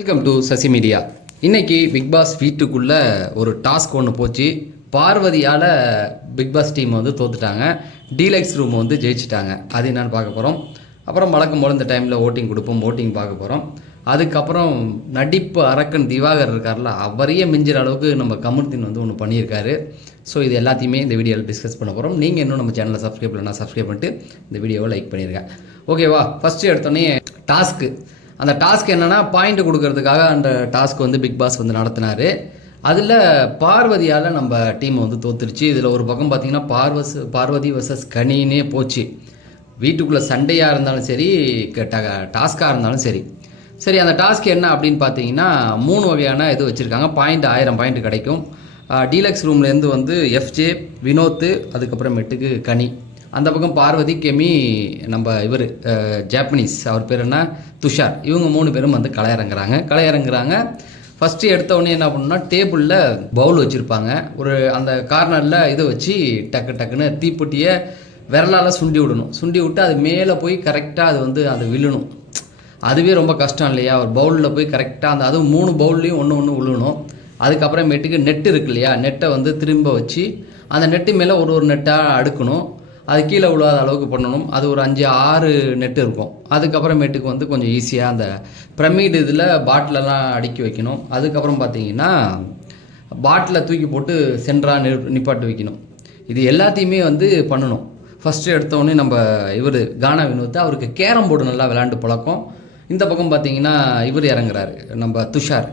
Welcome to Sasi media. இன்னைக்கு Bigg Boss வீட்டுக்குள்ள ஒரு டாஸ்க் ஒன்று போச்சு. பார்வதியால் பிக் பாஸ் டீம் வந்து தோத்துட்டாங்க. டீலக்ஸ் ரூம் வந்து ஜெயிச்சிட்டாங்க. அது என்னன்னு பார்க்க போகிறோம். அப்புறம் வழக்கம் போல் இந்த டைமில் ஓட்டிங் கொடுப்போம், ஓட்டிங் பார்க்க போகிறோம். அதுக்கப்புறம் நடிப்பு அரக்கன் திவாகர் இருக்கார்ல, அவரையே மிஞ்சிற அளவுக்கு நம்ம கமர்தீன் வந்து ஒன்று பண்ணியிருக்காரு. ஸோ இது எல்லாத்தையுமே இந்த வீடியோவில் டிஸ்கஸ் பண்ண போகிறோம். நீங்கள் இன்னும் நம்ம சேனலை சப்ஸ்கிரைப் பண்ணலாம், சப்ஸ்கிரைப் பண்ணிட்டு இந்த வீடியோவை லைக் பண்ணியிருக்கேன். ஓகேவா? ஃபஸ்ட்டு எடுத்தோடனே டாஸ்க்கு. அந்த டாஸ்க் என்னென்னா, பாயிண்ட் கொடுக்கறதுக்காக அந்த டாஸ்க் வந்து பிக் பாஸ் வந்து நடத்தினார். அதில் பார்வதியால் நம்ம டீம் வந்து தோத்துருச்சு. இதில் ஒரு பக்கம் பார்த்திங்கன்னா பார்வதி வர்சஸ் கனின்னே போச்சு. வீட்டுக்குள்ளே சண்டையாக இருந்தாலும் சரி, டாஸ்க்காக இருந்தாலும் சரி. சரி, அந்த டாஸ்க் என்ன அப்படின்னு பார்த்தீங்கன்னா, 3 வகையான இது வச்சுருக்காங்க. பாயிண்ட் 1000 பாயிண்ட் கிடைக்கும். டீலக்ஸ் ரூம்லேருந்து வந்து எஃப்ஜே, வினோத்து, அதுக்கப்புறமேட்டுக்கு கனி. அந்த பக்கம் பார்வதி, கெமி, நம்ம இவர் ஜாப்பனீஸ், அவர் பேர் என்ன, துஷார். இவங்க 3 பேரும் வந்து களையிறங்குறாங்க. ஃபஸ்ட்டு எடுத்தவொடனே என்ன பண்ணணும்னா, டேபிளில் பவுல் வச்சுருப்பாங்க. ஒரு அந்த கார்னரில் இதை வச்சு டக்குன்னு தீப்பெட்டியை விரலால் சுண்டி விட்டு அது மேலே போய் கரெக்டாக அது வந்து அது விழணும். அதுவே ரொம்ப கஷ்டம் இல்லையா? ஒரு பவுலில் போய் கரெக்டாக அதுவும் 3 பவுல்லையும் ஒன்று விழணும். அதுக்கப்புறமேட்டுக்கு நெட்டு இருக்கு இல்லையா, நெட்டை வந்து திரும்ப வச்சு அந்த நெட்டு மேலே ஒரு நெட்டாக அடுக்கணும். அது கீழே விழாத அளவுக்கு பண்ணணும். அது ஒரு 5-6 நெட்டு இருக்கும். அதுக்கப்புறமேட்டுக்கு வந்து கொஞ்சம் ஈஸியாக அந்த பிரமிடு இதில் பாட்டிலெல்லாம் அடுக்கி வைக்கணும். அதுக்கப்புறம் பார்த்தீங்கன்னா பாட்டிலை தூக்கி போட்டு சென்டராக நிப்பாட்டு வைக்கணும். இது எல்லாத்தையுமே வந்து பண்ணணும். ஃபஸ்ட்டு எடுத்தோடனே நம்ம இவர் கானா வினோத், அவருக்கு கேரம் போர்டு நல்லா விளையாண்டு பழக்கம். இந்த பக்கம் பார்த்தீங்கன்னா இவர் இறங்குறாரு, நம்ம துஷார்.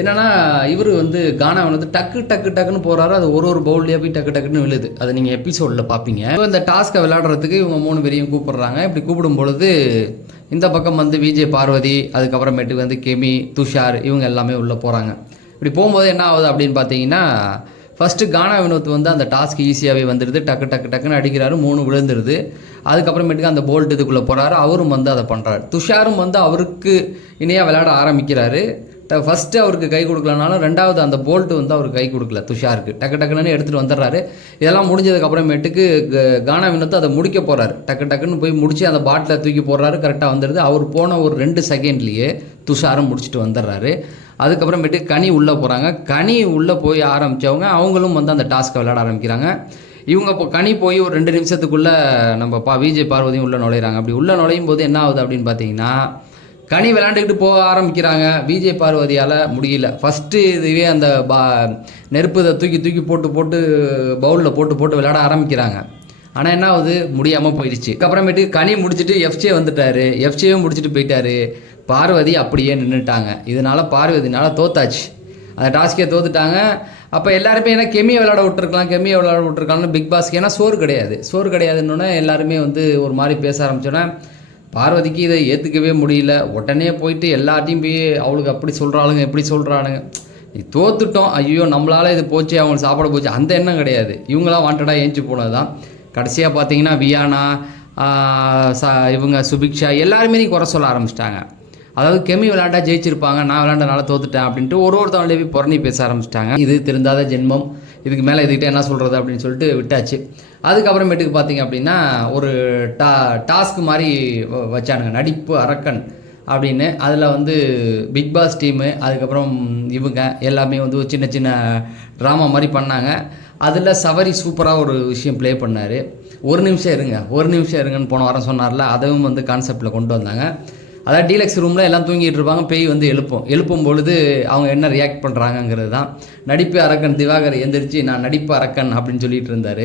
என்னென்னா, இவர் வந்து கானா வந்து டக்குன்னு போகிறாரு. அது ஒரு பவுல்லையே போய் டக்குன்னு விழுது. அதை நீங்கள் எபிசோடில் பார்ப்பீங்க. இந்த டாஸ்க்கை விளையாடுறதுக்கு இவங்க 3 பேரையும் கூப்பிட்றாங்க. இப்படி கூப்பிடும் பொழுது இந்த பக்கம் வந்து விஜய், பார்வதி, அதுக்கப்புறமேட்டுக்கு வந்து கெமி, துஷார், இவங்க எல்லாமே உள்ளே போகிறாங்க. இப்படி போகும்போது என்ன ஆகுது அப்படின்னு பார்த்தீங்கன்னா, ஃபஸ்ட்டு கானா வினோத் வந்து அந்த டாஸ்க் ஈஸியாகவே வந்துடுது. டக்குன்னு அடிக்கிறாரு, 3 விழுந்துருது. அதுக்கப்புறமேட்டுக்கு அந்த போல்ட் இதுக்குள்ளே போகிறாரு. அவரும் வந்து அதை பண்ணுறாரு. துஷாரும் வந்து அவருக்கு இணையாக விளையாட ஆரம்பிக்கிறாரு. ஃபஸ்ட்டு அவருக்கு கை கொடுக்கலனாலும் 2வது அந்த போல்ட்டு வந்து அவருக்கு கை கொடுக்கல துஷாருக்கு. டக்குன்னு எடுத்துகிட்டு வந்துடுறாரு. இதெல்லாம் முடிஞ்சதுக்கப்புறமேட்டுக்கு கானா வினோத் அதை முடிக்க போகிறாரு. டக்குன்னு போய் முடித்து அந்த பாட்டிலை தூக்கி போடுறாரு. கரெக்டாக வந்துடுது. அவர் போன ஒரு 2 செகண்ட்லேயே துஷாரும் முடிச்சுட்டு வந்துடுறாரு. அதுக்கப்புறமேட்டு கனி உள்ளே போகிறாங்க. கனி உள்ளே போய் ஆரம்பித்தவங்க அவங்களும் வந்து அந்த டாஸ்க்கை விளையாட ஆரம்பிக்கிறாங்க. இவங்க இப்போ கனி போய் ஒரு 2 நிமிஷத்துக்குள்ளே நம்ம விஜய், பார்வதியும் உள்ளே நுழையிறாங்க. அப்படி உள்ளே நுழையும் போது என்ன ஆகுது அப்படின்னு பார்த்தீங்கன்னா, கனி விளையாண்டுக்கிட்டு போக ஆரம்பிக்கிறாங்க. விஜய் பார்வதியால் முடியல. ஃபஸ்ட்டு இதுவே அந்த நெருப்பு இதை தூக்கி போட்டு பவுலில் போட்டு விளையாட ஆரம்பிக்கிறாங்க. ஆனால் என்ன ஆகுது, முடியாமல் போயிடுச்சு. அப்புறமேட்டு கனி முடிச்சுட்டு எஃப்ஜே வந்துட்டார். எஃப்ஜேவும் முடிச்சுட்டு போயிட்டார். பார்வதி அப்படியே நின்றுட்டாங்க. இதனால் பார்வதினால் தோத்தாச்சு. அந்த டாஸ்கே தோத்துட்டாங்க. அப்போ எல்லாருமே ஏன்னா கெமியை விளையாட விட்டுருக்காங்கன்னு பிக் பாஸ்க்கு, ஏன்னா சோறு கிடையாதுன்னொன்னே எல்லாருமே வந்து ஒரு மாதிரி பேச ஆரம்பிச்சோன்னே பார்வதிக்கு இதை ஏற்றுக்கவே முடியல. உடனே போயிட்டு எல்லாத்தையும் போய் அவளுக்கு அப்படி சொல்கிறாளுங்க, எப்படி சொல்கிறானுங்க, தோத்துட்டோம், ஐயோ நம்மளால் இது போச்சு, அவங்களுக்கு சாப்பாடு போச்சு, அந்த எண்ணம் கிடையாது. இவங்களாம் வாண்டடாக ஏஞ்சி போனது தான். கடைசியாக பார்த்தீங்கன்னா வியானா, இவங்க சுபிக்ஷா எல்லாருமே நீ குறை சொல்ல ஆரம்பிச்சிட்டாங்க. அதாவது கெமி விளையாண்டா ஜெயிச்சிருப்பாங்க, நான் விளையாண்டனால தோத்துட்டேன் அப்படின்ட்டு ஒருத்தவங்களே போய் புறணி பேச ஆரம்பிச்சிட்டாங்க. இது திருந்தாத ஜென்மம், இதுக்கு மேலே இதுக்கிட்ட என்ன சொல்கிறது அப்படின்னு சொல்லிட்டு விட்டாச்சு. அதுக்கப்புறமேட்டுக்கு பார்த்தீங்க அப்படின்னா ஒரு டாஸ்க் மாதிரி வச்சானுங்க, நடிப்பு அரக்கன் அப்படின்னு. அதில் வந்து பிக் பாஸ் டீமு, அதுக்கப்புறம் இவங்க எல்லாமே வந்து ஒரு சின்ன ட்ராமா மாதிரி பண்ணாங்க. அதில் சவரி சூப்பராக ஒரு விஷயம் ப்ளே பண்ணார். ஒரு நிமிஷம் இருங்கன்னு போன வாரம் சொன்னார்ல, அதுவும் வந்து கான்செப்டில் கொண்டு வந்தாங்க. அதாவது டீலக்ஸ் ரூமில் எல்லாம் தூங்கிட்டு இருப்பாங்க, பேய் வந்து எழுப்பும் பொழுது அவங்க என்ன ரியாக்ட் பண்ணுறாங்கங்கிறது தான். நடிப்பு அரக்கன் திவாகர் எந்திரிச்சு நான் நடிப்பு அரக்கன் அப்படின்னு சொல்லிட்டு இருந்தார்.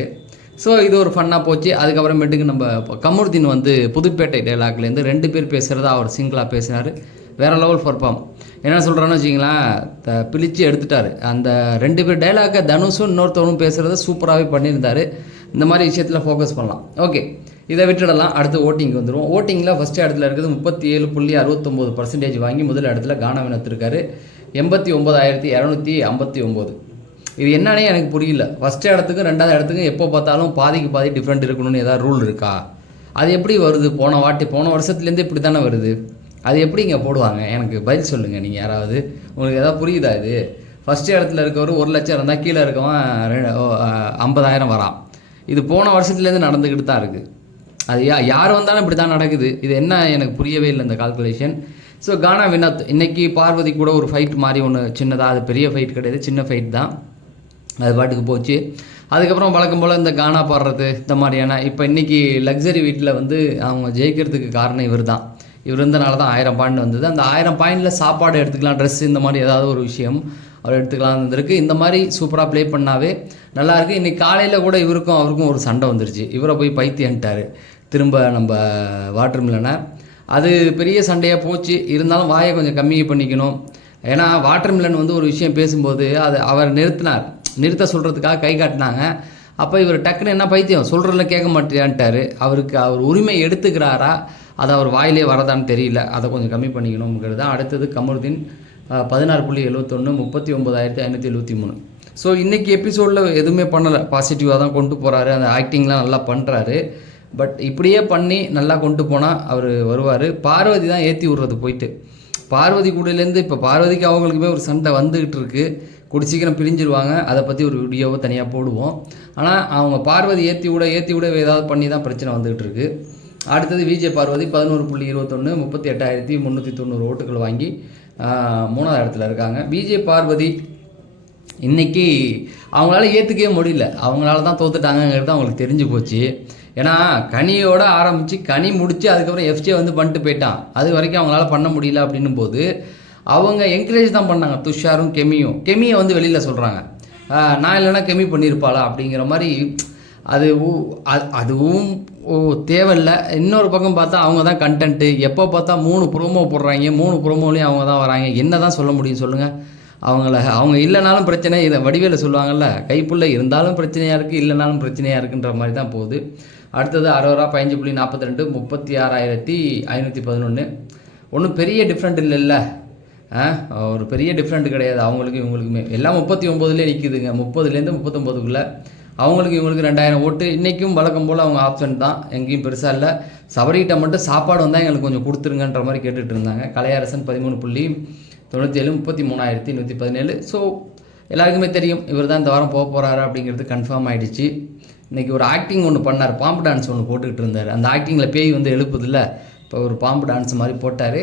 ஸோ இது ஒரு ஃபன்னாக போச்சு. அதுக்கப்புறமேட்டுக்கு நம்ம கமருதீன் வந்து புதுப்பேட்டை டைலாக்லேருந்து 2 பேர் பேசுகிறதா அவர் சிங்கிளாக பேசினார். வேறு லெவல் பர்ஃபார்ம். என்ன சொல்கிறான்னு வச்சிங்களேன், பிழிச்சு எடுத்துட்டார். அந்த 2 பேர் டைலாக்கை தனுஷும் இன்னொருத்தவனும் பேசுகிறத சூப்பராகவே பண்ணியிருந்தார். இந்த மாதிரி விஷயத்தில் ஃபோக்கஸ் பண்ணலாம். ஓகே, இதை விட்டுடலாம். அடுத்து ஓட்டிங் வந்துடும். ஓட்டிங்கில் ஃபஸ்ட்டு இடத்துல இருக்குது 37.69% வாங்கி முதல் இடத்துல கானா வினோத் இருக்கார். 89,259. இது என்னன்னே எனக்கு புரியல. ஃபஸ்ட்டு இடத்துக்கும் 2வது இடத்துக்கும் எப்போ பார்த்தாலும் பாதிக்கு பாதி டிஃப்ரெண்ட் இருக்கணும்னு ஏதாவது ரூல் இருக்கா? அது எப்படி வருது? போன வருஷத்துலேருந்து இப்படி தானே வருது. அது எப்படி இங்கே போடுவாங்க? எனக்கு பதில் சொல்லுங்கள் நீங்கள் யாராவது. உங்களுக்கு எதாவது புரியுதா? இது ஃபஸ்ட்டு இடத்துல இருக்கவர் 1 லட்சம் இருந்தால் கீழே இருக்கவன் 50,000 வரான். இது போன வருஷத்துலேருந்து நடந்துக்கிட்டு தான் இருக்குது. அது யார் வந்தாலும் இப்படி தான் நடக்குது. இது என்ன எனக்கு புரியவே இல்லை இந்த கால்குலேஷன். ஸோ கானா வினோத் இன்னைக்கு பார்வதி கூட ஒரு ஃபைட் மாதிரி ஒன்று சின்னதாக, அது பெரிய ஃபைட் கிடையாது, சின்ன ஃபைட் தான், அது பாட்டுக்கு போச்சு. அதுக்கப்புறம் வழக்கம் போல் இந்த கானா பாடுறது இந்த மாதிரியான இப்போ இன்றைக்கி லக்ஸரி வீட்டில் வந்து அவங்க ஜெயிக்கிறதுக்கு காரணம் இவர் தான். இவர் இருந்தனால தான் 1000 பாயிண்ட் வந்தது. அந்த 1000 பாயிண்டில் சாப்பாடு எடுத்துக்கலாம், ட்ரெஸ்ஸு, இந்த மாதிரி ஏதாவது ஒரு விஷயம் அவர் எடுத்துக்கலாம் இருந்திருக்கு. இந்த மாதிரி சூப்பராக ப்ளே பண்ணாவே நல்லாயிருக்கு. இன்றைக்கி காலையில் கூட இவருக்கும் அவருக்கும் ஒரு சண்டை வந்துருச்சு. இவரை போய் பைத்தியன்ட்டார் திரும்ப நம்ம வாட்டர் மில்லனை. அது பெரிய சண்டையாக போச்சு. இருந்தாலும் வாயை கொஞ்சம் கம்மியை பண்ணிக்கணும். ஏன்னா வாட்டர் மில்லன் வந்து ஒரு விஷயம் பேசும்போது அது அவர் நிறுத்த சொல்கிறதுக்காக கை காட்டினாங்க. அப்போ இவர் டக்குன்னு என்ன பைத்தியம் சொல்கிறதுல கேட்க மாட்டேன்ட்டார். அவர் உரிமை எடுத்துக்கிறாரா, அது அவர் வாயிலே வரதான்னு தெரியல. அதை கொஞ்சம் கம்மி பண்ணிக்கணுங்கிறது தான். அடுத்தது கமருதீன் 16.71 39,573. ஸோ இன்றைக்கி எபிசோடில் எதுவுமே பண்ணலை, பாசிட்டிவாக தான் கொண்டு போகிறாரு. அந்த ஆக்டிங்லாம் நல்லா பண்ணுறாரு. பட் இப்படியே பண்ணி நல்லா கொண்டு போனால் அவர் வருவார். பார்வதி தான் ஏற்றி விட்றது போயிட்டு. பார்வதி கூடலேருந்து இப்போ பார்வதிக்கு அவங்களுக்குமே ஒரு சண்டை வந்துக்கிட்டு இருக்குது. கூடி சீக்கிரம் பிரிஞ்சிருவாங்க. அதை பற்றி ஒரு வீடியோவை தனியாக போடுவோம். ஆனால் அவங்க பார்வதி ஏற்றி விட ஏதாவது பண்ணி தான் பிரச்சனை வந்துக்கிட்டு இருக்குது. அடுத்தது விஜய் பார்வதி 11.21 38,390 ஓட்டுகள் வாங்கி 3வது இடத்துல இருக்காங்க. விஜய் பார்வதி இன்றைக்கி அவங்களால ஏற்றுக்கவே முடியல. அவங்களால தான் தோத்துட்டாங்கங்கிறது அவங்களுக்கு தெரிஞ்சு போச்சு. ஏன்னா கனியோட ஆரம்பித்து கனி முடித்து அதுக்கப்புறம் எஃப்ஜே வந்து பண்ணிட்டு போயிட்டான். அது வரைக்கும் அவங்களால பண்ண முடியல அப்படின்னும் போது அவங்க என்கரேஜ் தான் பண்ணாங்க. துஷாரும் கெமியை வந்து வெளியில் சொல்கிறாங்க, நான் இல்லைன்னா கெமி பண்ணியிருப்பாளா அப்படிங்கிற மாதிரி. அதுவும் தேவையில்லை. இன்னொரு பக்கம் பார்த்தா அவங்க தான் கண்டென்ட்டு. எப்போ பார்த்தா 3 ப்ரோமோ போடுறாங்க, 3 ப்ரோமோலையும் அவங்க தான் வராங்க. என்ன தான் சொல்ல முடியும் சொல்லுங்கள்? அவங்க இல்லைனாலும் பிரச்சனை. இதை வடிவேல சொல்லுவாங்கள்ல, கைப்புள்ள இருந்தாலும் பிரச்சனையாக இருக்குது, இல்லைனாலும் பிரச்சனையாக இருக்குன்ற மாதிரி தான் போகுது. அடுத்தது அரோரா 15.42 36,511. ஒன்றும் பெரிய டிஃப்ரெண்ட் இல்லைல்ல, ஒரு பெரிய டிஃப்ரெண்ட் கிடையாது. அவங்களுக்கு இவங்களுக்குமே எல்லாம் 39லே நிற்குதுங்க. 30லேருந்து 39க்குள்ளே அவங்களுக்கு இவங்களுக்கு 2000 ஓட்டு. இன்றைக்கும் வழக்கம் போல் அவங்க ஆப்ஷன் தான், எங்கேயும் பெருசாக இல்லை. சபரிகிட்ட மட்டும் சாப்பாடு வந்தால் எங்களுக்கு கொஞ்சம் கொடுத்துருங்கன்ற மாதிரி கேட்டுட்டு இருந்தாங்க. கலையரசன் 13.97 33,117. ஸோ எல்லாருக்குமே தெரியும் இவர் தான் இந்த வாரம் போக போகிறாரு அப்படிங்கிறது கன்ஃபார்ம் ஆகிடுச்சு. இன்றைக்கி ஒரு ஆக்டிங் ஒன்று பண்ணார், பாம்பு டான்ஸ் ஒன்று போட்டுக்கிட்டு இருந்தார். அந்த ஆக்டிங்கில் பேய் வந்து எழுப்புதில்ல, இப்போ ஒரு பாம்பு டான்ஸ் மாதிரி போட்டார்.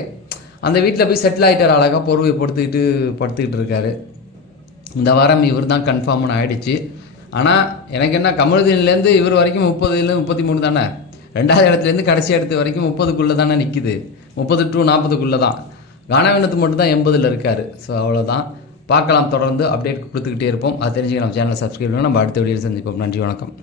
அந்த வீட்டில் போய் செட்டில் ஆகிட்டார். அழகாக பொறுவை படுத்துக்கிட்டு இருக்காரு. இந்த வாரம் இவர் தான் கன்ஃபார்ம்னு ஆகிடுச்சு. ஆனால் எனக்கு என்ன, கமருதீன்லேருந்து இவர் வரைக்கும் 30 33 தானே. 2வது இடத்துலேருந்து கடைசி இடத்து வரைக்கும் 30க்குள்ளே தானே நிற்கிது. 30 to 40க்குள்ளே தான். கானா வினோத் மட்டும் தான் 80ல் இருக்கார். ஸோ அவ்வளோதான். பார்க்கலாம், தொடர்ந்து அப்டேட் கொடுத்துக்கிட்டே இருப்போம். அது தெரிஞ்சுக்க நம்ம சேனலை சப்ஸ்கிரைப் பண்ணி நம்ம அடுத்த வீடியோவில் சந்திப்போம். நன்றி, வணக்கம்.